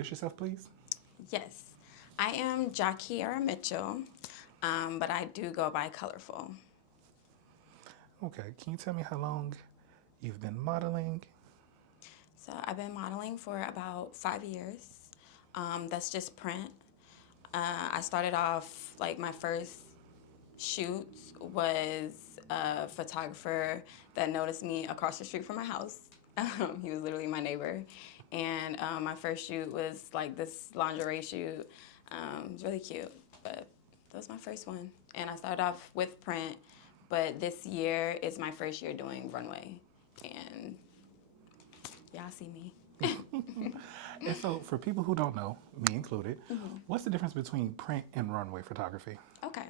introduce yourself, please? Yes, I am Jakiera Mitchell, but I do go by Colorful. Okay. Can you tell me how long you've been modeling? So I've been modeling for about 5 years. That's just print. I started off like my first shoot was a photographer that noticed me across the street from my house. He was literally my neighbor. And my first shoot was like this lingerie shoot. It was really cute, but that was my first one. And I started off with print, but this year is my first year doing runway. And y'all see me. And so, for people who don't know, me included, what's the difference between print and runway photography? Okay.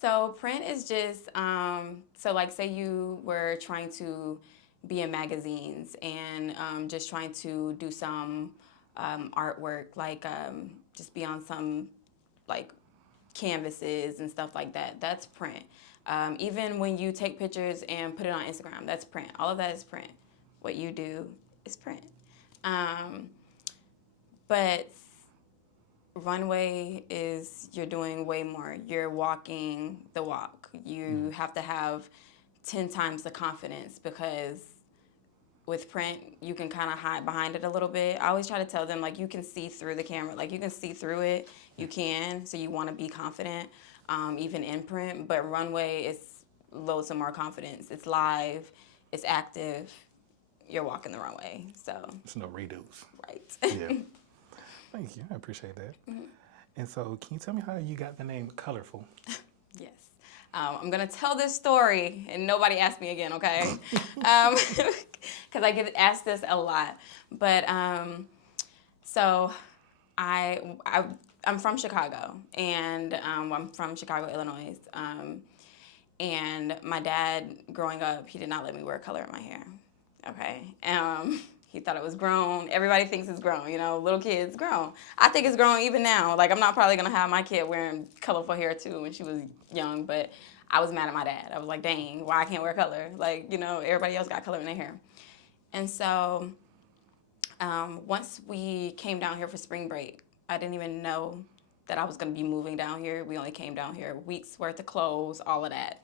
So print is just so like say you were trying to be in magazines and just trying to do some artwork, like just be on some like canvases and stuff like that. That's print. Even when you take pictures and put it on Instagram, that's print. All of that is print. What you do is print. But runway is you're doing way more. You're walking the walk. You have to have 10 times the confidence because with print, you can kind of hide behind it a little bit. I always try to tell them, like, you can see through the camera. Like, you can see through it. You can, so you want to be confident, even in print. But runway is loads of more confidence. It's live. It's active. You're walking the runway. So, It's no redos. right. Yeah. Thank you. I appreciate that. And so, can you tell me how you got the name Colorful? Yes. I'm going to tell this story and nobody ask me again, okay? Because I get asked this a lot. But so I'm from Chicago, and I'm from Chicago, Illinois. And my dad, growing up, he did not let me wear color in my hair, okay? He thought it was grown. Everybody thinks it's grown, you know, little kids grown. I think it's grown even now. Like, I'm not probably going to have my kid wearing colorful hair, too, when she was young. But I was mad at my dad. I was like, dang, why I can't wear color? Like, you know, everybody else got color in their hair. And so once we came down here for spring break, I didn't even know that I was going to be moving down here. We only came down here, weeks worth of clothes, all of that.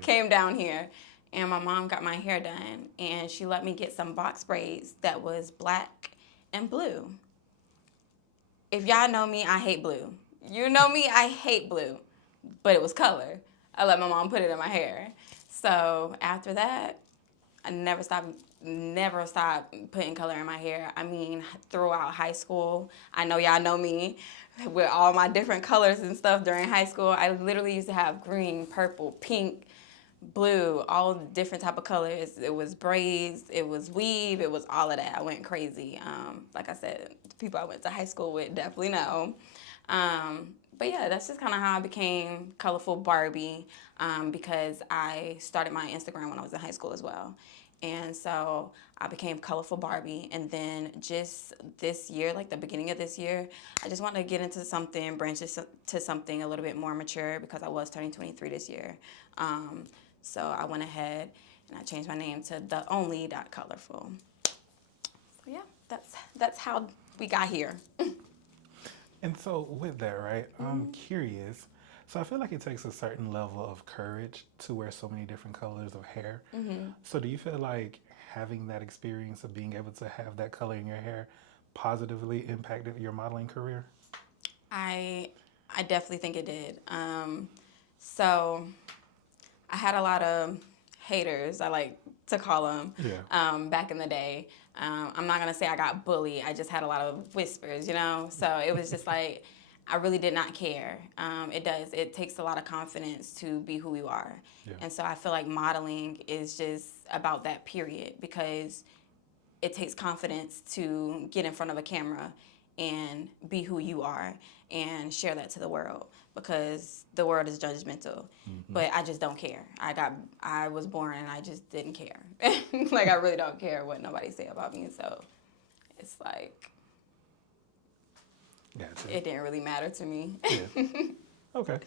Came down here. And my mom got my hair done, and she let me get some box braids that was black and blue. If y'all know me, I hate blue. You know me, I hate blue. But it was color. I let my mom put it in my hair. So after that, I never stopped putting color in my hair. I mean, throughout high school, I know y'all know me with all my different colors and stuff during high school. I literally used to have green, purple, pink, blue, all different type of colors. It was braids, it was weave, it was all of that. I went crazy. Like I said, the people I went to high school with definitely know. But yeah, that's just kind of how I became Colorful Barbie, because I started my Instagram when I was in high school as well. And so I became Colorful Barbie. And then just this year, like the beginning of this year, I just wanted to get into something, branch to something a little bit more mature because I was turning 23 this year. So I went ahead and I changed my name to The Only Colorful. So yeah, that's how we got here. And so, with that, right, I'm curious. So, I feel like it takes a certain level of courage to wear so many different colors of hair. So, do you feel like having that experience of being able to have that color in your hair positively impacted your modeling career? I definitely think it did. So I had a lot of haters, I like to call them, Yeah. back in the day. I'm not going to say I got bullied. I just had a lot of whispers, you know? So it was just like, I really did not care. It does. It takes a lot of confidence to be who you are. Yeah. And so I feel like modeling is just about that period because it takes confidence to get in front of a camera and be who you are and share that to the world because the world is judgmental. But I just don't care. I was born and I just didn't care. Like I really don't care what nobody say about me. So it's like Gotcha. it didn't really matter to me. Yeah. Okay.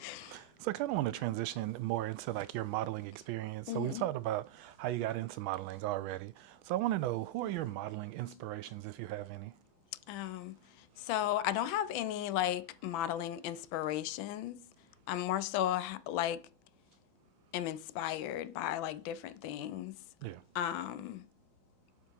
So I kind of want to transition more into like your modeling experience. So we've talked about how you got into modeling already. So I want to know, who are your modeling inspirations if you have any? So I don't have any like modeling inspirations. I'm more so like am inspired by like different things. Yeah. Um,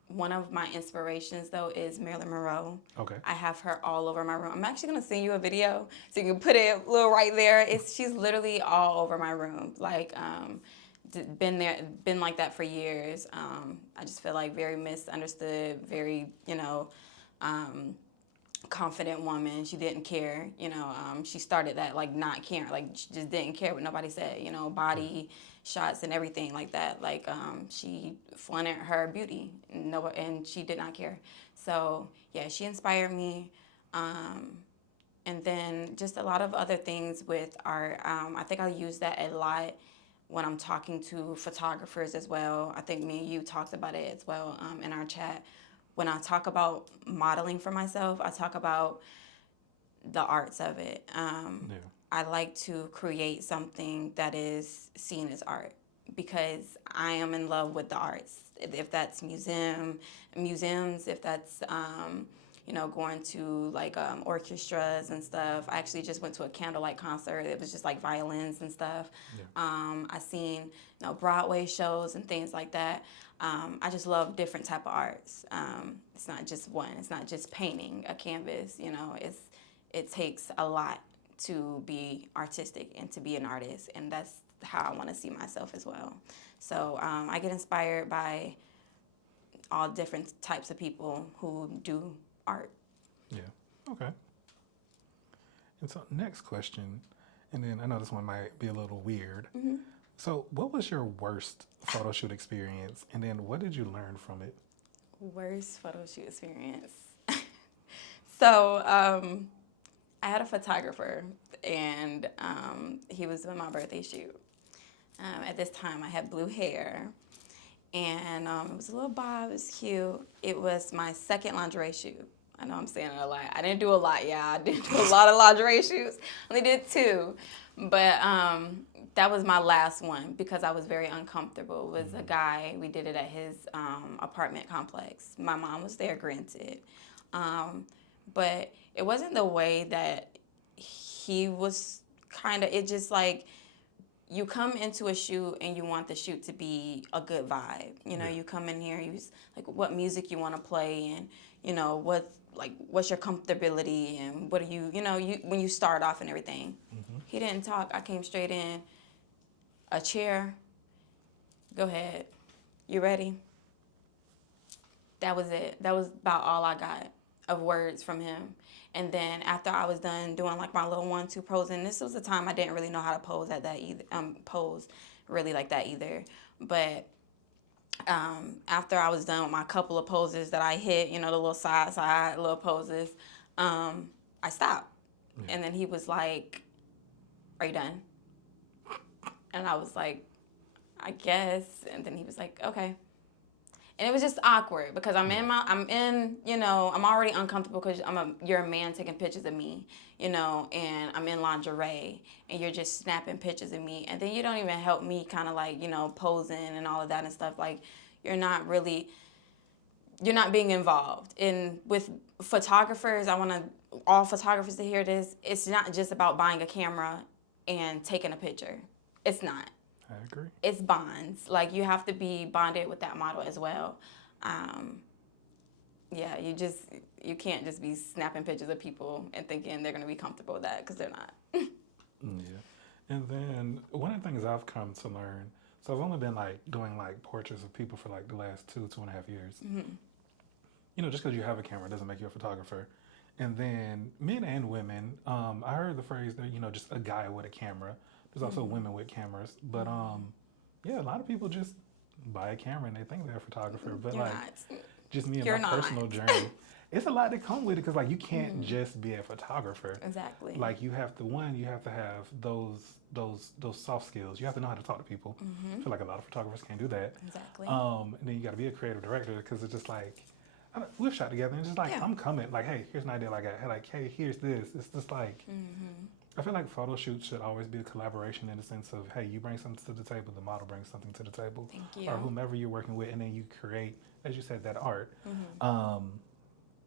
One of my inspirations though is Marilyn Monroe. Okay. I have her all over my room. I'm actually gonna send you a video so you can put it a little right there. She's literally all over my room. Like been there, been like that for years. I just feel like very misunderstood, very um, confident woman. She didn't care. She started that like not caring, like she just didn't care what nobody said. Body shots and everything like that. Like she flaunted her beauty, and she did not care. So yeah, she inspired me. And then just a lot of other things with art. I think I use that a lot when I'm talking to photographers as well. I think me and you talked about it as well in our chat. When I talk about modeling for myself, I talk about the arts of it. Yeah. I like to create something that is seen as art because I am in love with the arts. If that's museums, if that's going to like orchestras and stuff. I actually just went to a candlelight concert. It was just like violins and stuff. Yeah. I seen Broadway shows and things like that. I just love different type of arts. It's not just one. It's not just painting a canvas. It takes a lot to be artistic and to be an artist, and that's how I want to see myself as well. So I get inspired by all different types of people who do art. Yeah. Okay. And so next question, and then I know this one might be a little weird. Mm-hmm. So what was your worst photo shoot experience, and then what did you learn from it? Worst photo shoot experience. So I had a photographer, and he was doing my birthday shoot. At this time, I had blue hair, and it was a little bob. It was cute. It was my second lingerie shoot. I know I'm saying it a lot. I didn't do a lot, yeah. I didn't do a lot of lingerie shoots. I only did 2. But that was my last one because I was very uncomfortable. It was a guy. We did it at his apartment complex. My mom was there, granted. But it wasn't the way that he was it just like, you come into a shoot and you want the shoot to be a good vibe. Yeah. You come in here, you like what music you want to play, and what's your comfortability, and what do you when you start off and everything. Mm-hmm. He didn't talk. I came straight in. A chair. Go ahead. You ready? That was it. That was about all I got of words from him. And then after I was done doing like my little 1-2 pose, and this was the time I didn't really know how to pose at that either. Pose really like that either. But after I was done with my couple of poses that I hit, the little side little poses, I stopped. Yeah. And then he was like, "Are you done?" And I was like, "I guess." And then he was like, "Okay." And it was just awkward because I'm already uncomfortable because you're a man taking pictures of me, and I'm in lingerie, and you're just snapping pictures of me, and then you don't even help me kind of like, posing and all of that and stuff. Like, you're not being involved. And with photographers, I want all photographers to hear this. It's not just about buying a camera and taking a picture. It's not. I agree. It's bonds. Like, you have to be bonded with that model as well. You can't just be snapping pictures of people and thinking they're going to be comfortable with that, because they're not. Yeah. And then one of the things I've come to learn, so I've only been like doing like portraits of people for like the last 2.5 years. Mm-hmm. Just because you have a camera doesn't make you a photographer. And then men and women, I heard the phrase that, just a guy with a camera. There's also women with cameras, but a lot of people just buy a camera and they think they're a photographer. But You're like, not. just me and You're my not. personal journey, it's a lot that come with it, because like you can't just be a photographer. Exactly. Like you have to have those soft skills. You have to know how to talk to people. I feel like a lot of photographers can't do that. Exactly. And then you got to be a creative director, because it's just like, we've shot together and it's just like, Yeah. I'm coming, like, hey, here's an idea, like hey, here's this. It's just like. I feel like photo shoots should always be a collaboration, in the sense of, hey, you bring something to the table, the model brings something to the table. Thank you. Or whomever you're working with, and then you create, as you said, that art.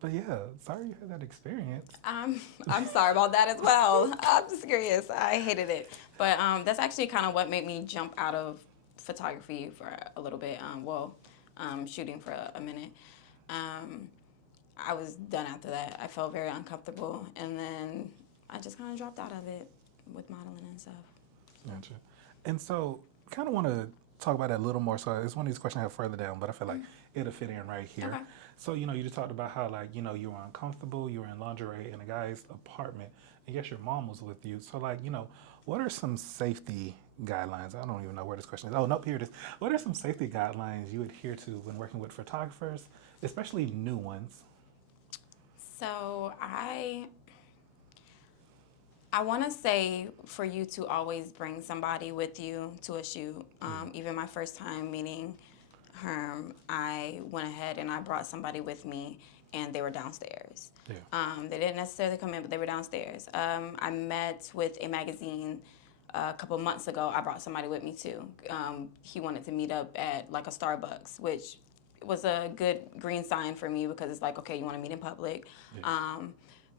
But yeah, sorry you had that experience. I'm sorry about that as well. I'm serious. I hated it. But that's actually kind of what made me jump out of photography for a little bit. Shooting for a minute. Um, I was done after that. I felt very uncomfortable, and then I just kind of dropped out of it with modeling and stuff. Gotcha. And so, kind of want to talk about that a little more. So, it's one of these questions I have further down, but I feel like it'll fit in right here. Okay. So, you just talked about how, like, you were uncomfortable, you were in lingerie in a guy's apartment, and yes, your mom was with you. So, like, what are some safety guidelines? I don't even know where this question is. Oh, nope, here it is. What are some safety guidelines you adhere to when working with photographers, especially new ones? So I want to say for you to always bring somebody with you to a shoot. Even my first time meeting Herm, I went ahead and I brought somebody with me, and they were downstairs. Yeah. They didn't necessarily come in, but they were downstairs. I met with a magazine a couple months ago. I brought somebody with me too. He wanted to meet up at like a Starbucks, which was a good green sign for me because it's like, okay, you want to meet in public. Yeah.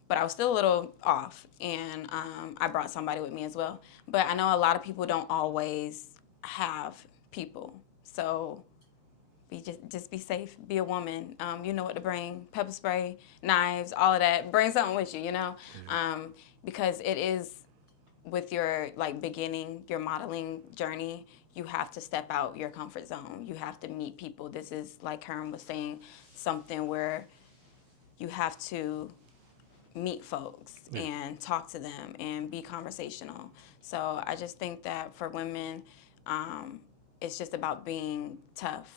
But I was still a little off, and I brought somebody with me as well. But I know a lot of people don't always have people, so just be safe. Be a woman. You know what to bring: pepper spray, knives, all of that. Bring something with you, Yeah. because it is with your like beginning your modeling journey. You have to step out your comfort zone. You have to meet people. This is like Herm was saying, something where you have to meet folks Yeah. and talk to them and be conversational. So I just think that for women, it's just about being tough,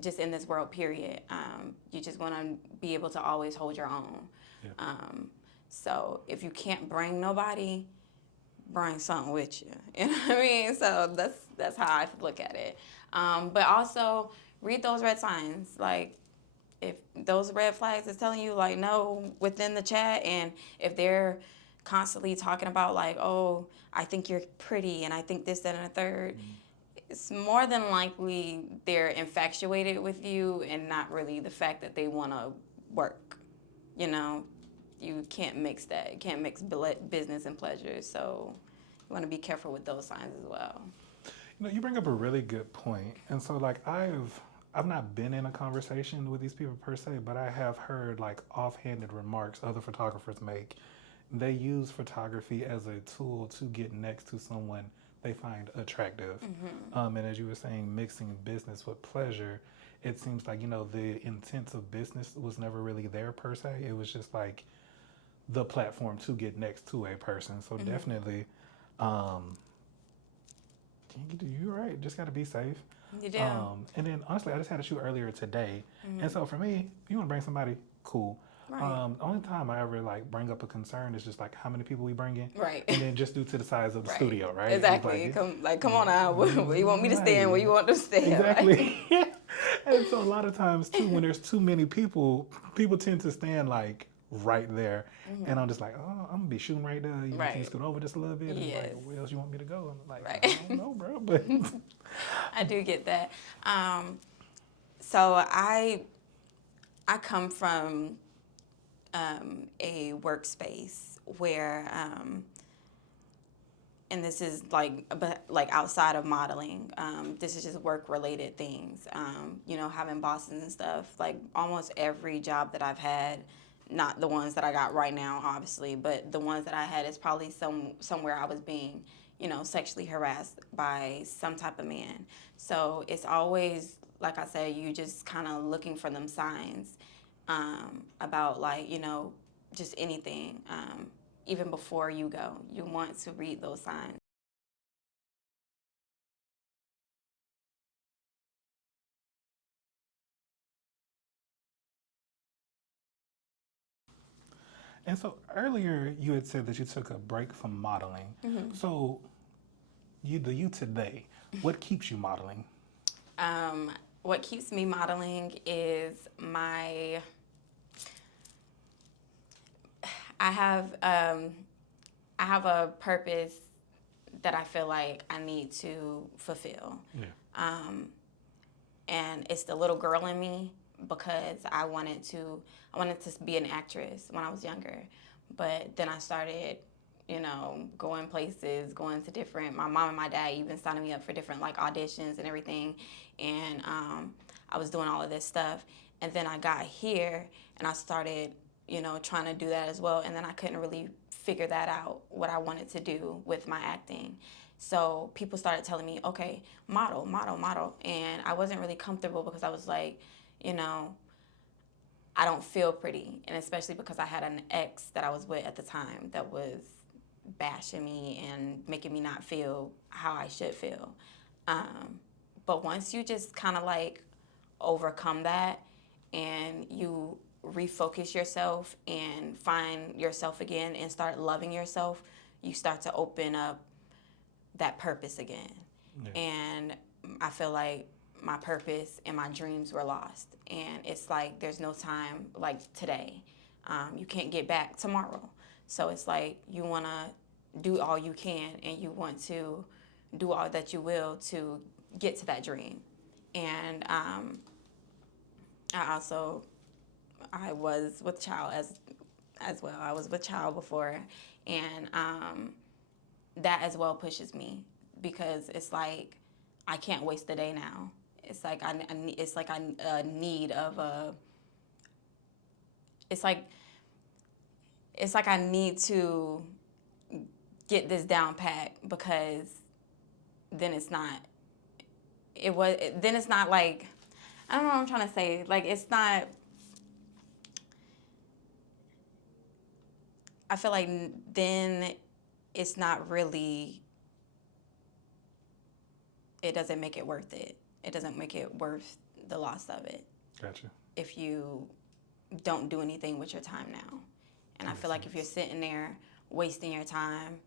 just in this world, period. You just want to be able to always hold your own. Yeah. So if you can't bring nobody, bring something with you. You know what I mean? So that's how I look at it. But also read those red signs. Like, if those red flags is telling you like no within the chat, and if they're constantly talking about like, oh, I think you're pretty and I think this, that, and a third, it's more than likely they're infatuated with you and not really the fact that they want to work. You know, you can't mix that. You can't mix business and pleasure. So you want to be careful with those signs as well. You bring up a really good point. And so like I've not been in a conversation with these people per se, but I have heard like offhanded remarks other photographers make. They use photography as a tool to get next to someone they find attractive. And as you were saying, mixing business with pleasure, it seems like, the intent of business was never really there per se. It was just like the platform to get next to a person. So definitely, um, you're right. Just got to be safe. You do. And then honestly, I just had a shoot earlier today, and so for me, if you want to bring somebody, cool. Right. The only time I ever like bring up a concern is just like how many people we bring in, Right. and then just due to the size of the Right. studio, right? Exactly. Come on now. Where you want me to stand? Where you want to stand? Exactly. And so a lot of times too, when there's too many people, people tend to stand like right there, and I'm just like, oh, I'm gonna be shooting right there. You Right. can scoot over just a little bit. And Yes. like, where else you want me to go? I'm like, Right. I don't know, bro, but I do get that. So I come from a workspace where, and this is like outside of modeling. This is just work related things. Having bosses and stuff. Like almost every job that I've had, not the ones that I got right now, obviously, but the ones that I had is probably somewhere I was being, sexually harassed by some type of man. So it's always, like I said, you just kind of looking for them signs about like, just anything. Even before you go, you want to read those signs. And so earlier you had said that you took a break from modeling. So you today, what keeps you modeling? What keeps me modeling is I have a purpose that I feel like I need to fulfill. Yeah. And it's the little girl in me, because I wanted to be an actress when I was younger. But then I started, going places, going to different. My mom and my dad even signing me up for different like auditions and everything, and I was doing all of this stuff. And then I got here and I started, trying to do that as well. And then I couldn't really figure that out, what I wanted to do with my acting. So people started telling me, okay, model, model, model. And I wasn't really comfortable because I was like, you know, I don't feel pretty. And especially because I had an ex that I was with at the time that was bashing me and making me not feel how I should feel. But once you just kind of like overcome that and you refocus yourself and find yourself again and start loving yourself, you start to open up that purpose again. Yeah. And I feel like my purpose and my dreams were lost. And it's like there's no time like today. You can't get back tomorrow. So it's like you want to do all you can and you want to do all that you will to get to that dream. And I was with child as well. I was with child before, and that as well pushes me because it's like I can't waste a day now. It's like I need of a. It's like I need to get this down pat because then it's not. Then it's not like, I don't know what I'm trying to say. Like it's not. I feel like then it's not really, it doesn't make it worth it. It doesn't make it worth the loss of it. Gotcha. If you don't do anything with your time now. And I feel like if you're sitting there wasting your time,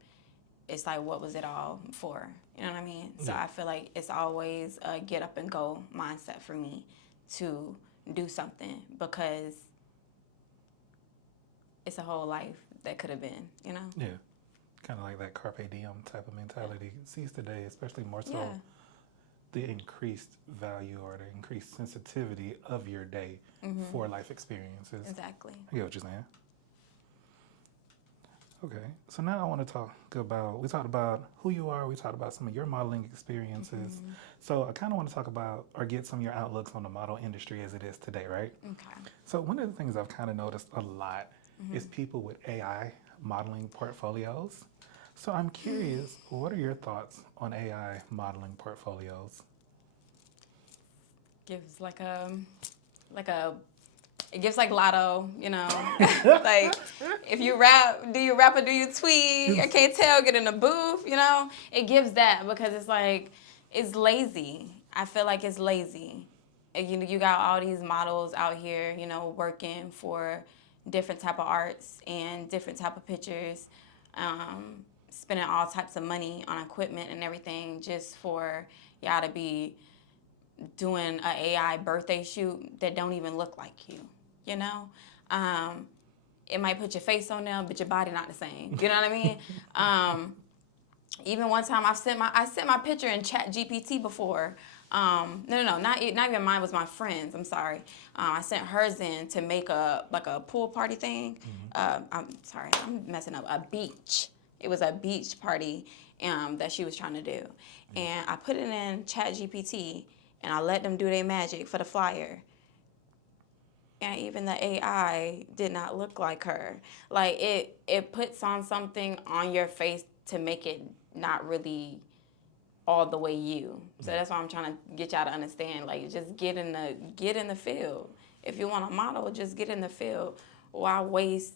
it's like, what was it all for? You know what I mean? So I feel like it's always a get up and go mindset for me to do something because it's a whole life that could have been, you know? Yeah. Kind of like that carpe diem type of mentality. Seize the day, especially more so the increased value or the increased sensitivity of your day for life experiences. Exactly. I get what you're saying. Okay, so now I want to talk about, we talked about who you are, we talked about some of your modeling experiences. So I kind of want to talk about or get some of your outlooks on the model industry as it is today, right? Okay. So one of the things I've kind of noticed a lot is people with AI modeling portfolios. So I'm curious, what are your thoughts on AI modeling portfolios? Gives it gives like lotto, you know. Like if you rap, do you rap or do you tweet? I can't tell, get in a booth, you know. It gives that because it's like it's lazy. I feel like it's lazy. You got all these models out here, you know, working for different type of arts and different type of pictures, spending all types of money on equipment and everything just for y'all to be doing an AI birthday shoot that don't even look like you, you know? It might put your face on there, but your body not the same. You know what I mean? Even one time I sent my picture in Chat GPT before. Not even mine, was my friend's. I'm sorry. I sent hers in to make a pool party thing. I'm sorry, I'm messing up. A beach. It was a beach party that she was trying to do, and I put it in Chat GPT and I let them do their magic for the flyer. And even the AI did not look like her. Like it puts on something on your face to make it not really all the way you. So that's why I'm trying to get y'all to understand. Like just get in the field. If you want a model, just get in the field. Why waste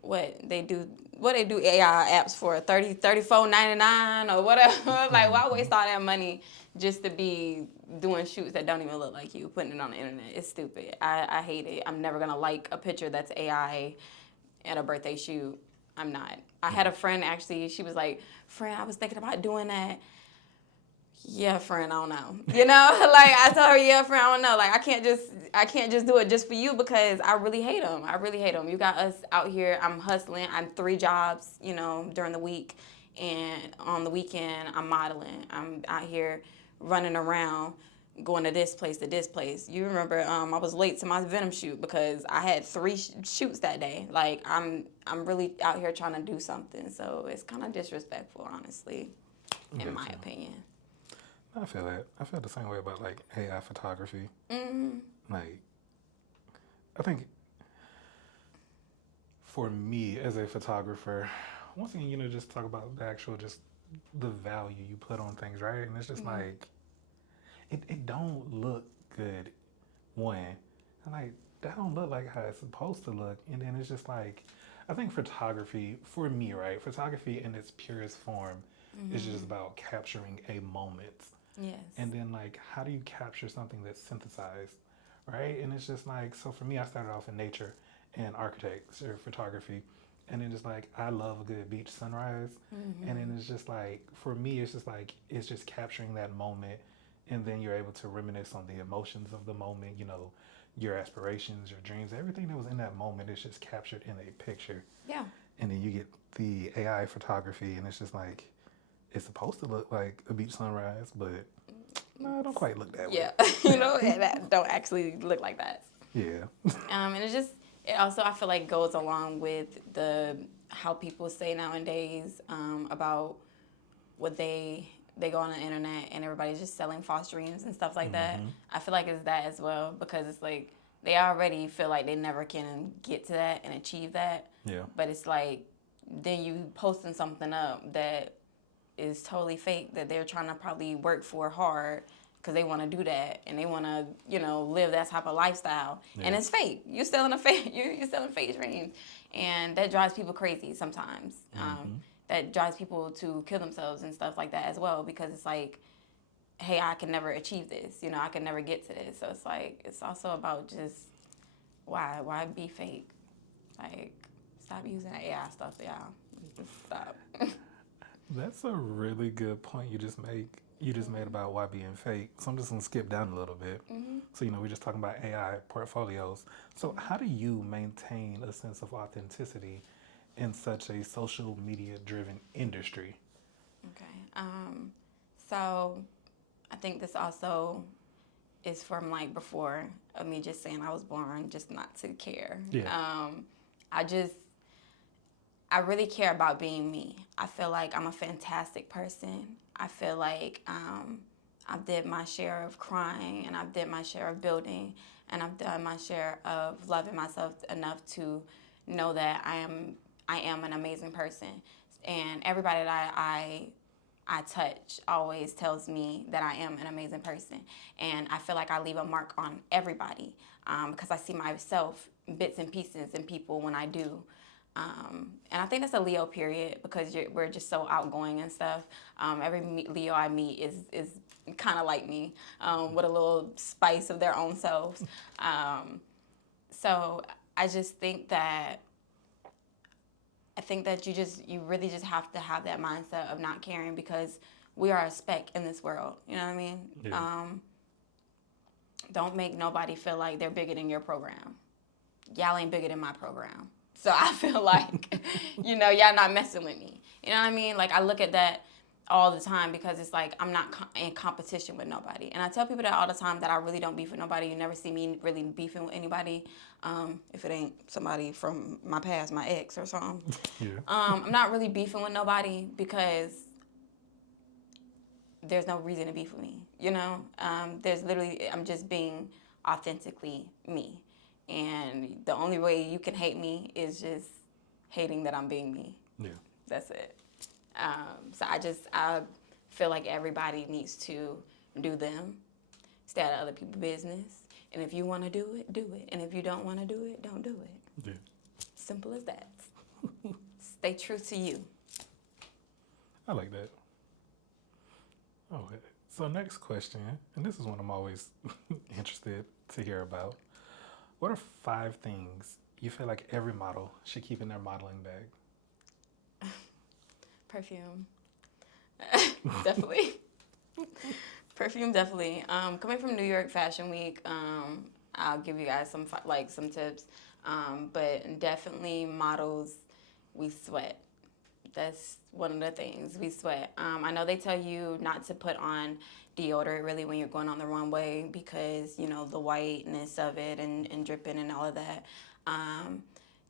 what they do AI apps for $34.99 or whatever? Like why waste all that money just to be doing shoots that don't even look like you, putting it on the internet? It's stupid. I hate it. I'm never gonna like a picture that's AI at a birthday shoot. I'm not. I had a friend actually, she was like, friend, I was thinking about doing that. Yeah, friend, I don't know. You know, like I told her, yeah, friend, I don't know. Like I can't just do it just for you because I really hate them. I really hate them. You got us out here. I'm hustling. I'm 3 jobs, you know, during the week, and on the weekend I'm modeling. I'm out here running around going to this place. You remember I was late to my Venom shoot because I had 3 shoots that day. Like I'm really out here trying to do something. So it's kind of disrespectful, honestly, in my Gotcha. opinion. I feel that. I feel the same way about like AI photography. Hmm. Like, I think for me as a photographer, once again, just talk about the actual, just the value you put on things, right? And it's just Hmm. like, it don't look good, one. And like, that don't look like how it's supposed to look. And then it's just like, I think photography, for me, right? Photography in its purest form is just Hmm. about capturing a moment. Yes. And then like, how do you capture something that's synthesized, right? And it's just like, so for me, I started off in nature and architecture photography, and then it's like, I love a good beach sunrise. And Hmm. then it's just like, for me, it's just like, it's just capturing that moment, and then you're able to reminisce on the emotions of the moment, your aspirations, your dreams, everything that was in that moment is just captured in a picture. Yeah. And then you get the AI photography, and it's just like, it's supposed to look like a beach sunrise, but no, it don't quite look that way. Yeah. That don't actually look like that. Yeah. And it also, I feel like, goes along with how people say nowadays about what they go on the internet and everybody's just selling false dreams and stuff like that. Mm-hmm. I feel like it's that as well because it's like they already feel like they never can get to that and achieve that. Yeah. But it's like then you posting something up that is totally fake that they're trying to probably work for hard because they want to do that and they want to live that type of lifestyle and Yeah. it's fake. You're selling a fake. You're selling fake dreams, and that drives people crazy sometimes. Mm-hmm. That drives people to kill themselves and stuff like that as well because it's like, hey, I can never achieve this. I can never get to this. So it's like it's also about just why be fake? Like stop using AI stuff, y'all. Just stop. That's a really good point you just made. You just made about why being fake. So I'm just gonna skip down a little bit. Hmm. So we're just talking about AI portfolios. So how do you maintain a sense of authenticity in such a social media driven industry? Okay. So I think this also is from like before of me just saying I was born just not to care. Yeah. I just I really care about being me. I feel like I'm a fantastic person. I feel like I've did my share of crying and I've did my share of building and I've done my share of loving myself enough to know that I am an amazing person. And everybody that I touch always tells me that I am an amazing person. And I feel like I leave a mark on everybody because I see myself bits and pieces in people when I do. And I think that's a Leo period because we're just so outgoing and stuff. Every Leo I meet is kind of like me with a little spice of their own selves. So I just think that you really just have to have that mindset of not caring because we are a speck in this world. You know what I mean? Yeah. Don't make nobody feel like they're bigger than your program. Y'all ain't bigger than my program. So I feel like, y'all not messing with me. You know what I mean? Like I look at that all the time because it's like I'm not in competition with nobody. And I tell people that all the time that I really don't beef with nobody. You never see me really beefing with anybody if it ain't somebody from my past, my ex or something. Yeah. I'm not really beefing with nobody because there's no reason to beef with me. I'm just being authentically me. And the only way you can hate me is just hating that I'm being me. Yeah. That's it. So I feel like everybody needs to do them, stay out of other people's business. And if you want to do it, do it. And if you don't want to do it, don't do it. Yeah. Simple as that. Stay true to you. I like that. Okay. So next question, and this is one I'm always interested to hear about. What are 5 things you feel like every model should keep in their modeling bag? Perfume. Definitely. Perfume, definitely. Coming from New York Fashion Week, I'll give you guys some tips. But definitely models, we sweat. That's one of the things we sweat. I know they tell you not to put on deodorant really when you're going on the runway because, you know, the whiteness of it and dripping and all of that. Um,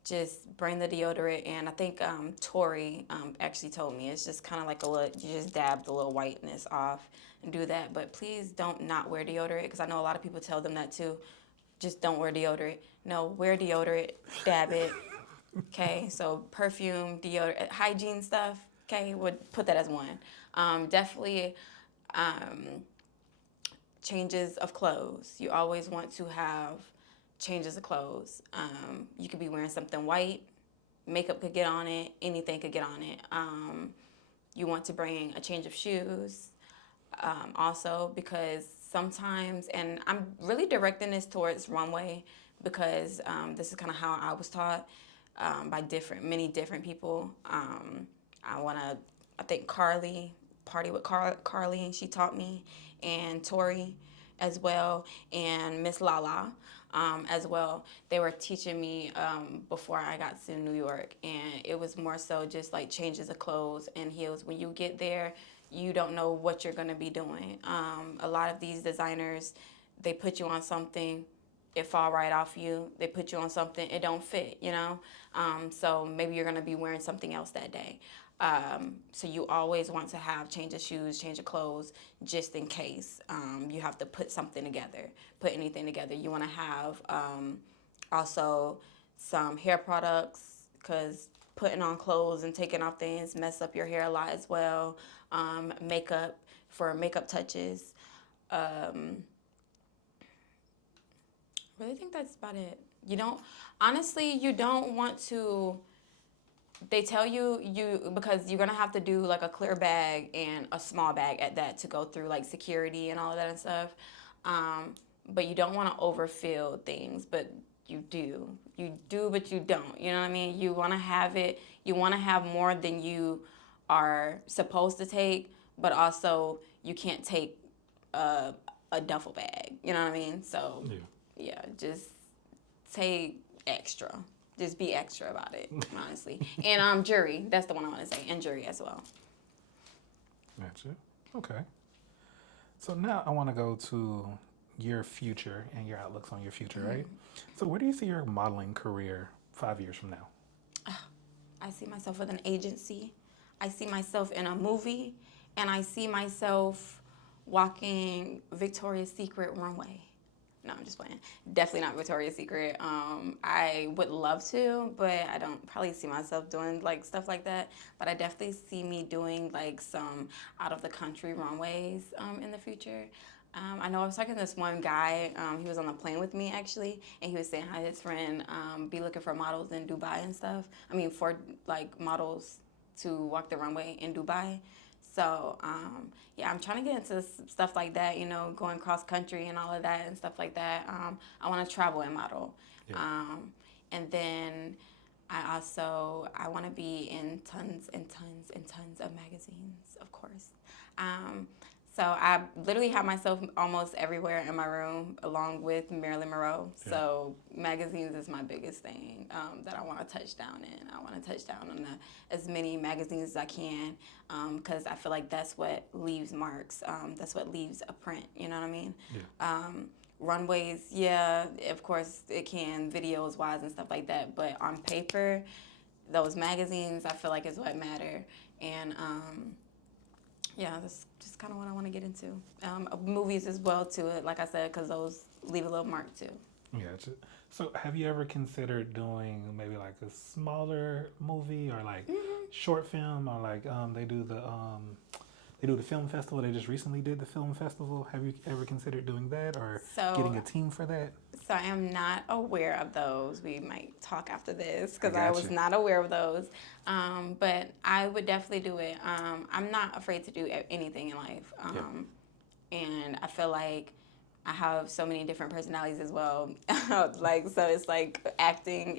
just bring the deodorant, and I think Tori actually told me it's just kind of like a little, you just dab the little whiteness off and do that. But please don't not wear deodorant, because I know a lot of people tell them that too. Just don't wear deodorant. No, wear deodorant, dab it. Okay, so perfume, deodorant, hygiene stuff. Okay, would put that as one. Definitely um, changes of clothes. You always want to have changes of clothes. You could be wearing something white, makeup could get on it, anything could get on it. You want to bring a change of shoes also, because sometimes, and I'm really directing this towards runway because this is kind of how I was taught by many different people. I think Carly, Party with Carly, she taught me, and Tori as well, and Miss Lala as well. They were teaching me before I got to New York, and it was more so just like changes of clothes and heels. When you get there, you don't know what you're gonna be doing. A lot of these designers, they put you on something, it fall right off you. They put you on something, it don't fit, you know? So maybe you're gonna be wearing something else that day. So you always want to have change of shoes, change of clothes, just in case you have to put something together, put anything together. You wanna have also some hair products, because putting on clothes and taking off things mess up your hair a lot as well. Makeup for makeup touches. Really think that's about it. You don't want to, they tell you because you're gonna have to do like a clear bag and a small bag at that to go through like security and all of that and stuff. But you don't want to overfill things, but you do, but you don't. You know what I mean? You want to have it. You want to have more than you are supposed to take, but also you can't take a, a duffel bag. You know what I mean? So yeah, just take extra. Just be extra about it, honestly. And jury, that's the one I want to say, and jury as well. Gotcha. Okay. So now I want to go to your future and your outlooks on your future, right? So where do you see your modeling career 5 years from now? I see myself with an agency. I see myself in a movie, and I see myself walking Victoria's Secret runway. No, I'm just playing. Definitely not Victoria's Secret. I would love to, but I don't probably see myself doing like stuff like that. But I definitely see me doing like some out of the country runways in the future. I know I was talking to this one guy. He was on the plane with me actually, and he was saying how his friend be looking for models in Dubai and stuff. I mean, for like models to walk the runway in Dubai. So, yeah, I'm trying to get into stuff like that, you know, going cross country and all of that and stuff like that. I want to travel and model. Yeah. And then I want to be in tons and tons and tons of magazines, of course. So I literally have myself almost everywhere in my room, along with Marilyn Monroe. Yeah. So magazines is my biggest thing that I want to touch down in. I want to touch down on as many magazines as I can, because I feel like that's what leaves marks. That's what leaves a print. You know what I mean? Yeah. Runways, yeah, of course it can, videos wise and stuff like that. But on paper, those magazines, I feel like is what matter. And yeah, that's just kind of what I want to get into. Movies as well too, like I said, because those leave a little mark too. Gotcha. So have you ever considered doing maybe like a smaller movie or like short film, or like they do the film festival? They just recently did the film festival. Have you ever considered doing that, or getting a team for that? So I am not aware of those. We might talk after this because I I got was you. not aware of those. But I would definitely do it. I'm not afraid to do anything in life. And I feel like I have so many different personalities as well. Like, so it's like acting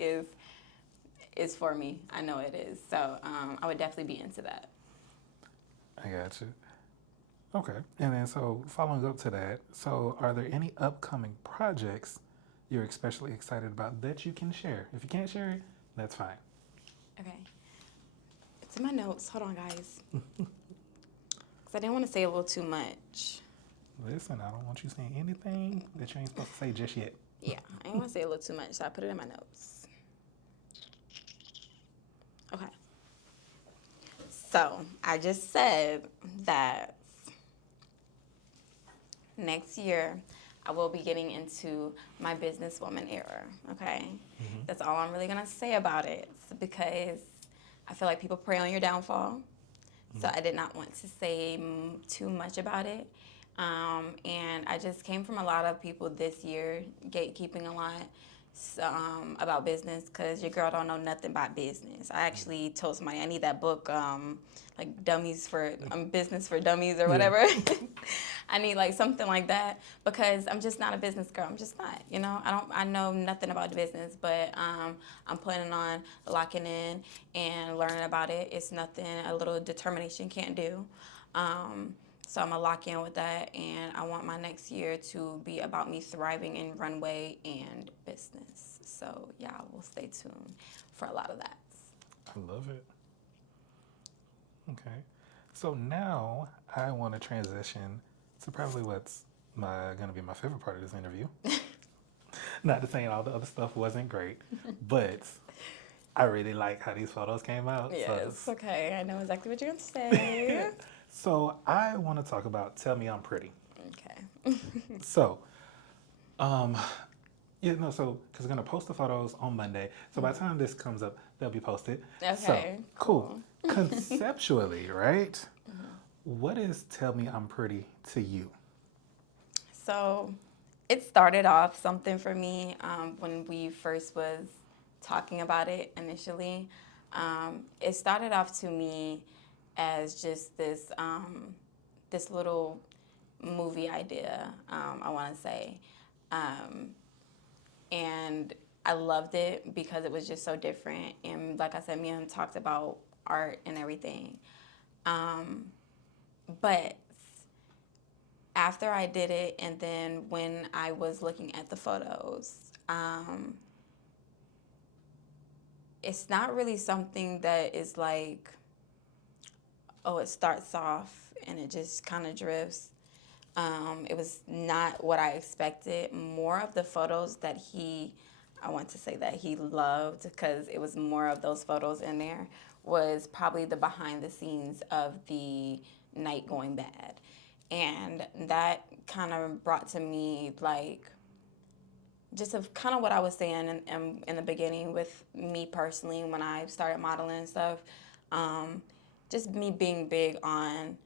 is for me. I know it is. So I would definitely be into that. I got you. Okay. And then, so following up to that, so are there any upcoming projects you're especially excited about that you can share? If you can't share it, that's fine. Okay. It's in my notes. Hold on, guys. Because I didn't want to say a little too much. Listen, I don't want you saying anything that you ain't supposed to say just yet. Yeah, I didn't want to say a little too much, so I put it in my notes. Okay. So I just said that next year I will be getting into my businesswoman era. Okay. That's all I'm really gonna say about it, because I feel like people prey on your downfall. So I did not want to say too much about it. And I just came from a lot of people this year gatekeeping a lot about business, because your girl don't know nothing about business. I actually told somebody I need that book, like Dummies for Business for Dummies or whatever. I need like something like that, because I'm just not a business girl. I'm just not, you know. I know nothing about the business, but I'm planning on locking in and learning about it. It's nothing a little determination can't do. So I'm gonna lock in with that, and I want my next year to be about me thriving in runway and business. So yeah, we'll stay tuned for a lot of that. I love it. Okay. So now I want to transition to probably what's going to be my favorite part of this interview. Not to say all the other stuff wasn't great, but I really like how these photos came out. Yes, okay, I know exactly what you're gonna say. So I want to talk about Tell Me I'm Pretty. Okay. So, so because I'm going to post the photos on Monday. So by the time this comes up, they'll be posted. Okay. So, cool. Conceptually, right? What is Tell Me I'm Pretty to you? So it started off something for me when we first was talking about it initially. It started off to me as just this this little movie idea, I want to say. And I loved it because it was just so different. And like I said, me and him talked about art and everything. But after I did it, and then when I was looking at the photos, it's not really something that is like, oh, it starts off and it just kind of drifts. It was not what I expected. More of the photos that I want to say that he loved, because it was more of those photos in there, was probably the behind the scenes of the night going bad. And that kind of brought to me like just of kind of what I was saying in the beginning with me personally when I started modeling and stuff. Just me being big on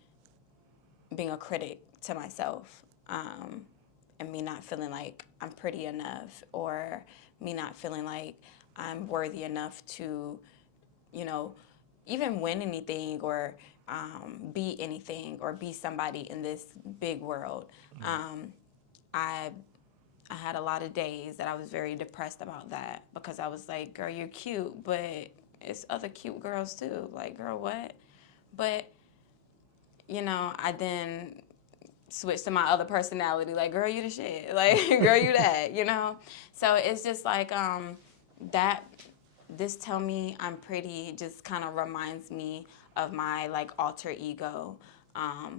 being a critic to myself, and me not feeling like I'm pretty enough, or me not feeling like I'm worthy enough to, you know, even win anything, or be anything, or be somebody in this big world. I had a lot of days that I was very depressed about that, because I was like, girl, you're cute, but it's other cute girls too. Like, girl, what? But, I then switched to my other personality. Like, girl, you the shit. Like, girl, you that. So it's just like that. This Tell Me I'm Pretty just kind of reminds me of my like alter ego,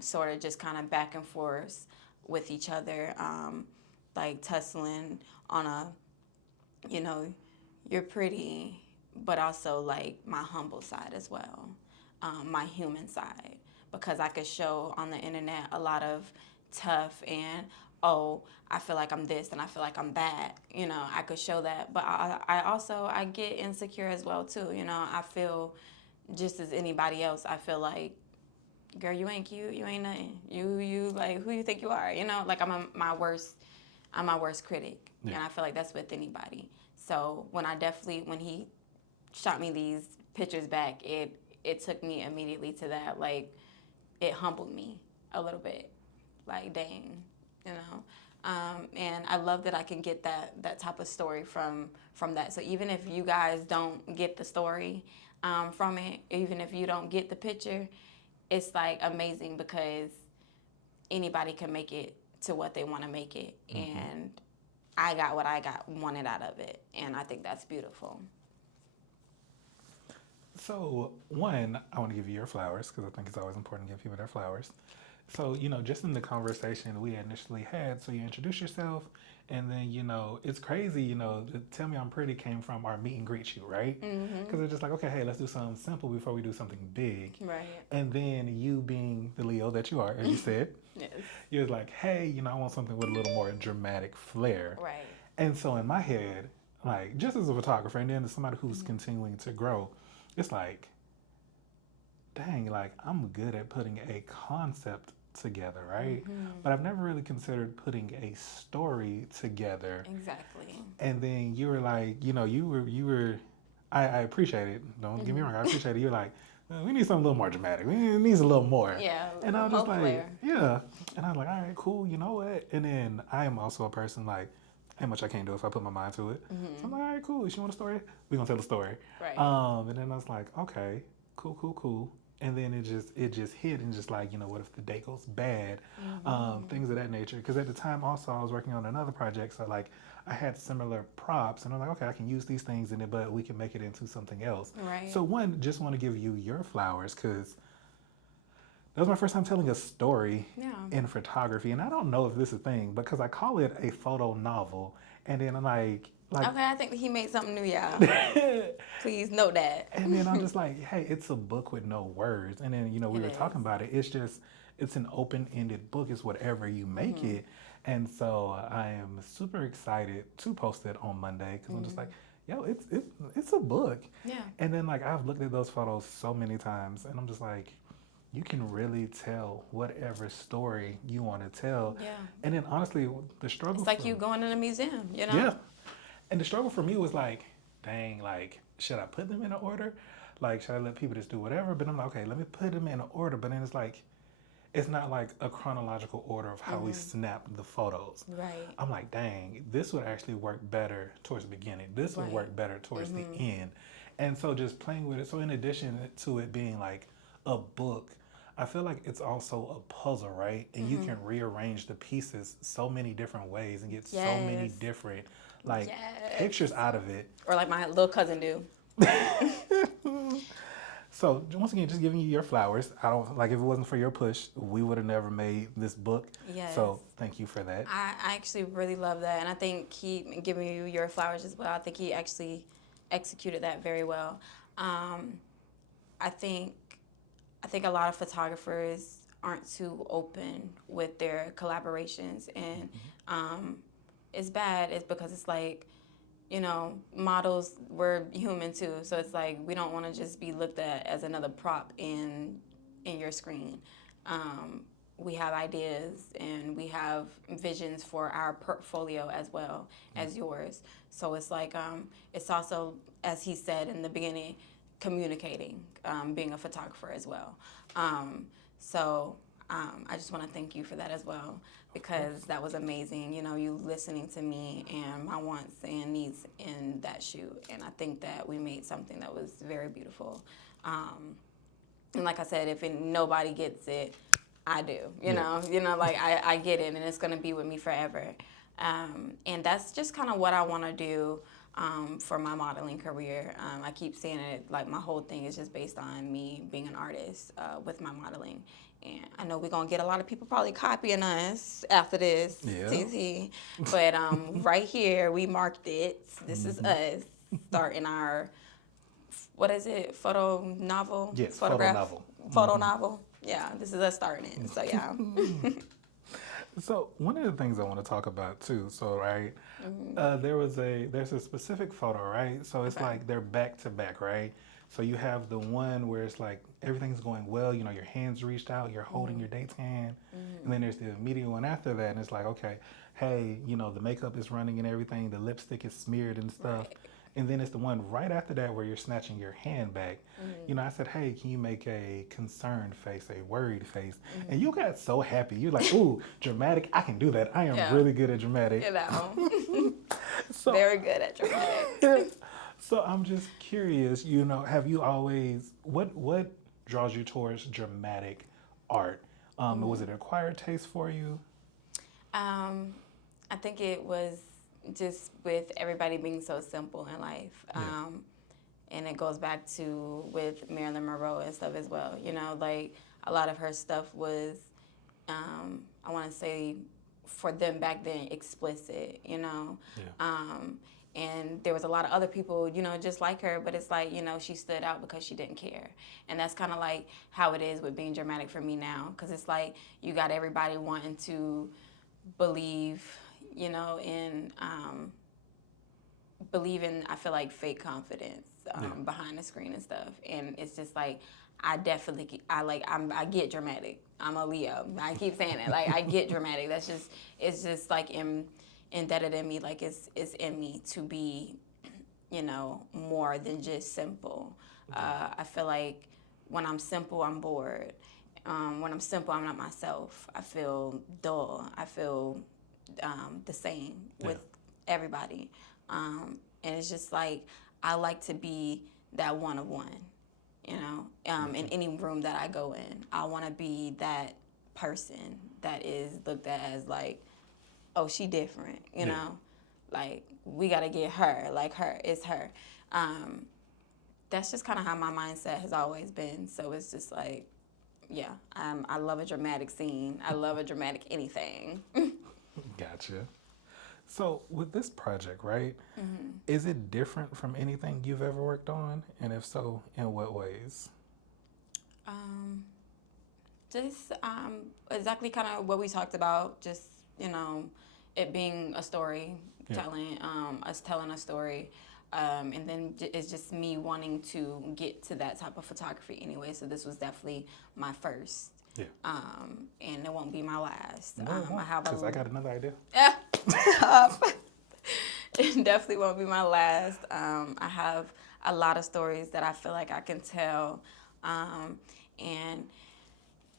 sort of just kind of back and forth with each other, like tussling on a, you're pretty, but also like my humble side as well, my human side, because I could show on the internet a lot of tough and, oh, I feel like I'm this and I feel like I'm that. I could show that, but I get insecure as well too. I feel just as anybody else. I feel like, girl, you ain't cute, you ain't nothing. You like, who you think you are? Like my worst critic, yeah. And I feel like that's with anybody. So when he shot me these pictures back, it took me immediately to that. Like, it humbled me a little bit. Like, dang, and I love that I can get that type of story from that. So even if you guys don't get the story from it, even if you don't get the picture, it's like amazing, because anybody can make it to what they want to make it. Mm-hmm. And I got what I wanted out of it, and I think that's beautiful. So, one, I want to give you your flowers because I think it's always important to give people their flowers. So, just in the conversation we initially had, so you introduce yourself, and then, it's crazy, the Tell Me I'm Pretty came from our meet and greet shoot, right? Because it's just like, okay, hey, let's do something simple before we do something big. Right. And then you being the Leo that you are, as you said, Yes. you're like, hey, I want something with a little more dramatic flair. Right. And so in my head, like, just as a photographer, and then as somebody who's continuing to grow, it's like, dang, like I'm good at putting a concept together, right? But I've never really considered putting a story together. Exactly. And then you were like, I appreciate it. Don't get me wrong, I appreciate it. You're like, we need something a little more dramatic. It needs a little more. Yeah. And I was just like, Flair. yeah. And I was like, all right, cool. You know what? And then I am also a person like, ain't much I can't do if I put my mind to it. So I'm like, all right, cool. You want a story? We're gonna tell the story. Right. And then I was like, okay, cool. And then it just hit and just like, what if the day goes bad? Things of that nature. Because at the time also I was working on another project, so like I had similar props, and I'm like, okay, I can use these things in it, but we can make it into something else. Right. So one, just want to give you your flowers because that was my first time telling a story Yeah. in photography, and I don't know if this is a thing because I call it a photo novel, and then I'm like, Okay, I think he made something new, y'all. Please note that. and then I'm just like, hey, it's a book with no words, and then we It were is. talking about it. It's an open-ended book. It's whatever you make it, and so I am super excited to post it on Monday because I'm just like, yo, it's a book. Yeah. And then like I've looked at those photos so many times, and I'm just like, you can really tell whatever story you want to tell. Yeah. And then honestly, the struggle. It's like for, you going in a museum, Yeah. And the struggle for me was like, dang, like, should I put them in an order? Like, should I let people just do whatever? But I'm like, okay, let me put them in an order. But then it's like, it's not like a chronological order of how we snapped the photos. Right. I'm like, dang, this would actually work better towards the beginning. This would Right. work better towards the end. And so just playing with it. So in addition to it being like a book, I feel like it's also a puzzle, right? And you can rearrange the pieces so many different ways and get so many Yes. different like Yes. pictures out of it. Or like my little cousin do. So once again, just giving you your flowers. I don't like if it wasn't for your push, we would have never made this book. Yes. So thank you for that. I actually really love that, and I think he giving you your flowers as well. I think he actually executed that very well. I think a lot of photographers aren't too open with their collaborations, and it's bad. It's because it's like, models, we're human too, so it's like we don't want to just be looked at as another prop in your screen. We have ideas and we have visions for our portfolio as well as yours. So it's like it's also, as he said in the beginning, communicating, being a photographer as well. I just want to thank you for that as well, because that was amazing. You listening to me and my wants and needs in that shoot, and I think that we made something that was very beautiful. And like I said, if nobody gets it, I do. You know, like I get it, and it's gonna be with me forever. And that's just kind of what I want to do for my modeling career. I keep saying it, like my whole thing is just based on me being an artist with my modeling. And I know we're gonna get a lot of people probably copying us after this, Yeah. TT. But right here, we marked it. This is us starting our, what is it, photo novel? Yes, Photograph? photo novel. Photo novel. Yeah, this is us starting it. So yeah. So one of the things I want to talk about too. So right, there's a specific photo, right? So it's Okay. like they're back to back, right? So you have the one where it's like everything's going well, your hands reached out, you're holding your date's hand, and then there's the immediate one after that, and it's like, okay, hey, the makeup is running and everything, the lipstick is smeared and stuff. Right. And then it's the one right after that where you're snatching your hand back. I said, hey, can you make a concerned face, a worried face? And you got so happy. You're like, ooh, dramatic. I can do that. I am Yeah. really good at dramatic. So, Very good at dramatic. so I'm just curious, have you always, what draws you towards dramatic art? Was it an acquired taste for you? I think it was just with everybody being so simple in life. and it goes back to with Marilyn Monroe and stuff as well. You know, like a lot of her stuff was, I want to say, for them back then, explicit. You know, Yeah. and there was a lot of other people, you know, just like her, but it's like, you know, she stood out because she didn't care. And that's kind of like how it is with being dramatic for me now, because it's like you got everybody wanting to believe, you know, believe in, I feel like, fake confidence behind the screen and stuff. And it's just like, I get dramatic. I'm a Leo. I keep saying it. Like, I get dramatic. It's just like embedded in me. Like, it's in me to be, you know, more than just simple. I feel like when I'm simple, I'm bored. When I'm simple, I'm not myself. I feel dull. I feel the same with everybody. And it's just like, I like to be that one of one, you know, in any room that I go in. I want to be that person that is looked at as like, oh, she different, you know, like we got to get her, like her, it's her. That's just kind of how my mindset has always been. So it's just like, yeah, I love a dramatic scene. I love a dramatic anything. Gotcha. So with this project, right? Is it different from anything you've ever worked on? And if so, in what ways? Um, just exactly kind of what we talked about. Just, you know, it being a story, telling us telling a story, and then it's just me wanting to get to that type of photography anyway. So this was definitely my first. Yeah. And it won't be my last. No, I have because I got another idea. It definitely won't be my last. I have a lot of stories that I feel like I can tell, and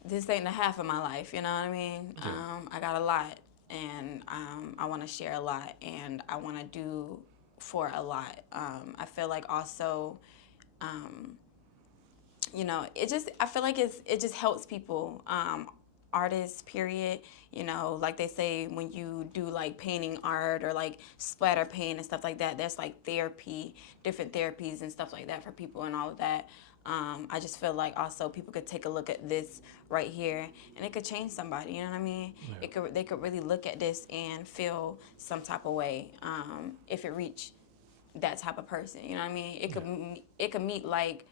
this ain't the half of my life. You know what I mean? Yeah. I got a lot, and I want to share a lot, and I want to do for a lot. I feel like also, you know, I feel like it just helps people. Artists, period. You know, like they say, when you do like painting art or like splatter paint and stuff like that, that's like therapy, different therapies and stuff like that for people and all of that. I just feel like also people could take a look at this right here and it could change somebody. You know what I mean? Yeah. They could really look at this and feel some type of way if it reached that type of person. You know what I mean? It could meet like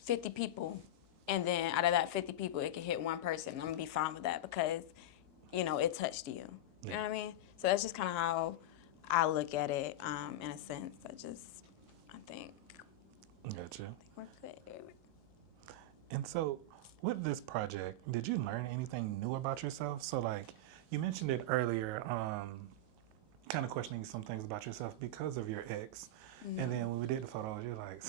50 people, and then out of that 50 people, it could hit one person. I'm gonna be fine with that because, you know, it touched you. You know what I mean? So that's just kind of how I look at it in a sense. I think Gotcha. we're good. And so, with this project, did you learn anything new about yourself? So, like, you mentioned it earlier, kind of questioning some things about yourself because of your ex. And then when we did the photos, you're like,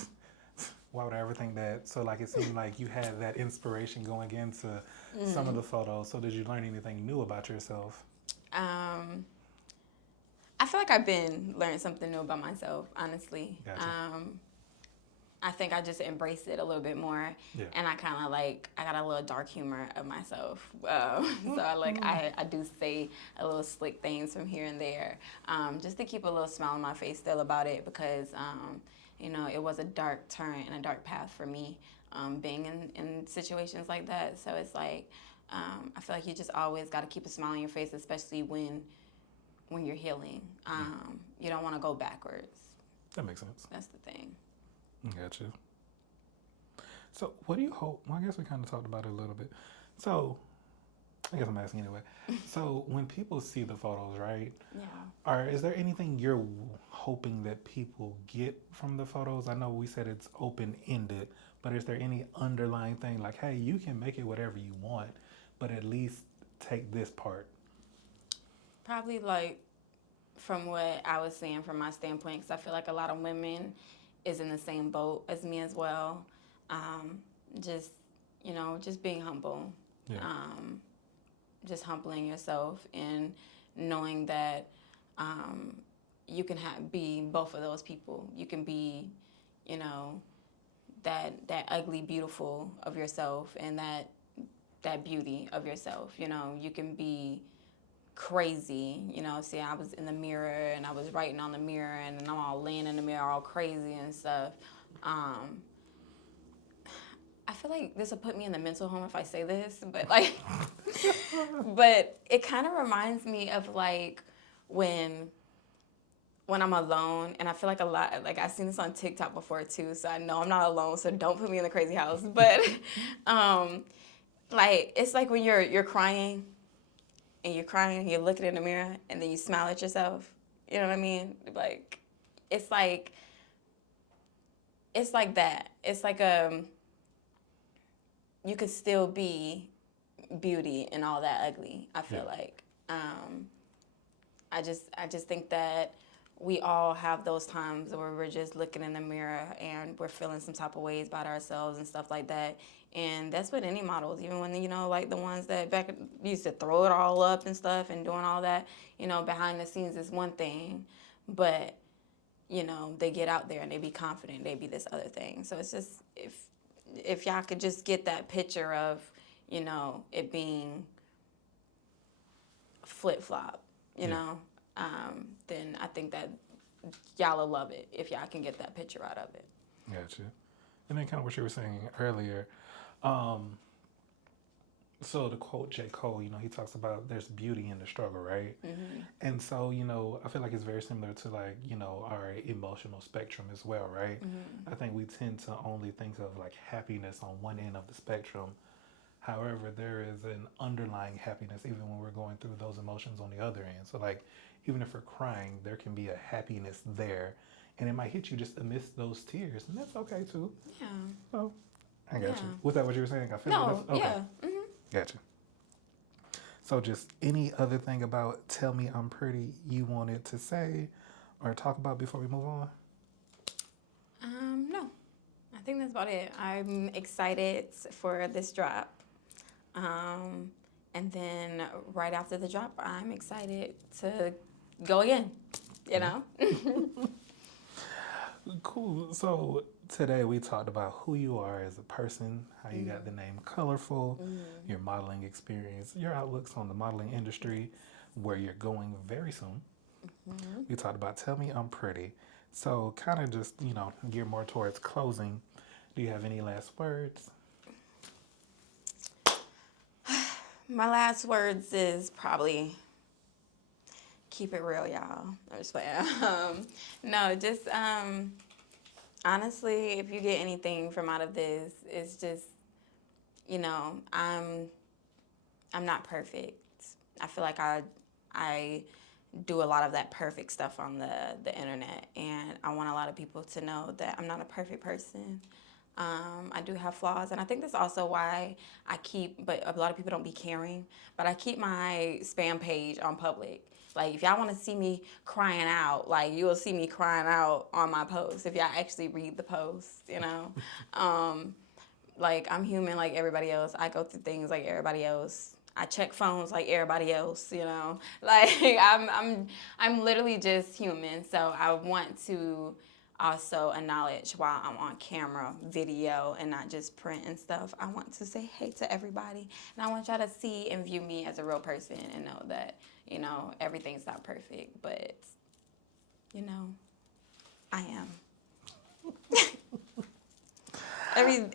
why would I ever think that? So, like, it seemed like you had that inspiration going into some of the photos. So, did you learn anything new about yourself? I feel like I've been learning something new about myself, honestly. Gotcha. I think I just embraced it a little bit more, Yeah. and I kind of like I got a little dark humor of myself. So I do say a little slick things from here and there, just to keep a little smile on my face still about it because you know, it was a dark turn and a dark path for me, being in situations like that. So it's like I feel like you just always got to keep a smile on your face, especially when you're healing. You don't want to go backwards. That makes sense. That's the thing. Gotcha. So, what do you hope? Well, I guess we kind of talked about it a little bit. So, I guess I'm asking anyway. So, when people see the photos, right? Yeah. Is there anything you're hoping that people get from the photos? I know we said it's open ended, but is there any underlying thing like, hey, you can make it whatever you want, but at least take this part? Probably like from what I was saying from my standpoint, because I feel like a lot of women is in the same boat as me as well. Just, you know, just being humble. Yeah. Just humbling yourself and knowing that you can be both of those people. You can be, you know, that ugly beautiful of yourself and that beauty of yourself. You know, you can be crazy. You know, see, I was in the mirror and I was writing on the mirror and I'm all laying in the mirror all crazy and stuff. Um, I feel like this will put me in the mental home if I say this, but like, but it kind of reminds me of like when I'm alone, and I feel like a lot, like I've seen this on TikTok before too, so I know I'm not alone, so don't put me in the crazy house. But like it's like when you're crying and you're crying, and you're looking in the mirror, and then you smile at yourself. You know what I mean? Like it's like that. It's like you could still be beauty and all that ugly. I feel Yeah. like I just think that we all have those times where we're just looking in the mirror and we're feeling some type of ways about ourselves and stuff like that. And that's with any models, even when, like the ones that back used to throw it all up and stuff and doing all that, behind the scenes is one thing, but they get out there and they be confident, they be this other thing. So it's just if y'all could just get that picture of, it being flip flop, Yeah. then I think that y'all will love it if y'all can get that picture out of it. Gotcha. And then kind of what you were saying earlier. Um, so to quote J. Cole, he talks about there's beauty in the struggle, right? Mm-hmm. And so, I feel like it's very similar to like, our emotional spectrum as well, right? Mm-hmm. I think we tend to only think of like happiness on one end of the spectrum. However, there is an underlying happiness even when we're going through those emotions on the other end. So like even if we're crying, there can be a happiness there. And it might hit you just amidst those tears. And that's okay too. Yeah. So I got Yeah. you. Was that what you were saying? I feel No. like that's okay. Yeah. Mm-hmm. Gotcha. So just any other thing about Tell Me I'm Pretty you wanted to say or talk about before we move on? No. I think that's about it. I'm excited for this drop. And then right after the drop, I'm excited to go again, you know? Cool. So today we talked about who you are as a person, how you got the name Colorful, your modeling experience, your outlooks on the modeling industry, where you're going very soon. We talked about Tell Me I'm Pretty. So kind of just, gear more towards closing. Do you have any last words? My last words is probably keep it real, y'all. I'm just playing. No, just honestly, if you get anything from out of this, it's just, I'm not perfect. I feel like I do a lot of that perfect stuff on the internet, and I want a lot of people to know that I'm not a perfect person. I do have flaws, and I think that's also why but a lot of people don't be caring, but I keep my spam page on public. Like, if y'all want to see me crying out, like, you will see me crying out on my post if y'all actually read the post, Like, I'm human like everybody else. I go through things like everybody else. I check phones like everybody else, Like, I'm literally just human, so I want to also acknowledge while I'm on camera, video, and not just print and stuff. I want to say hey to everybody, and I want y'all to see and view me as a real person and know that, everything's not perfect, but, I am.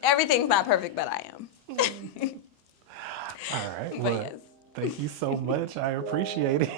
Everything's not perfect, but I am. All right. But Well, yes. thank you so much. I appreciate it.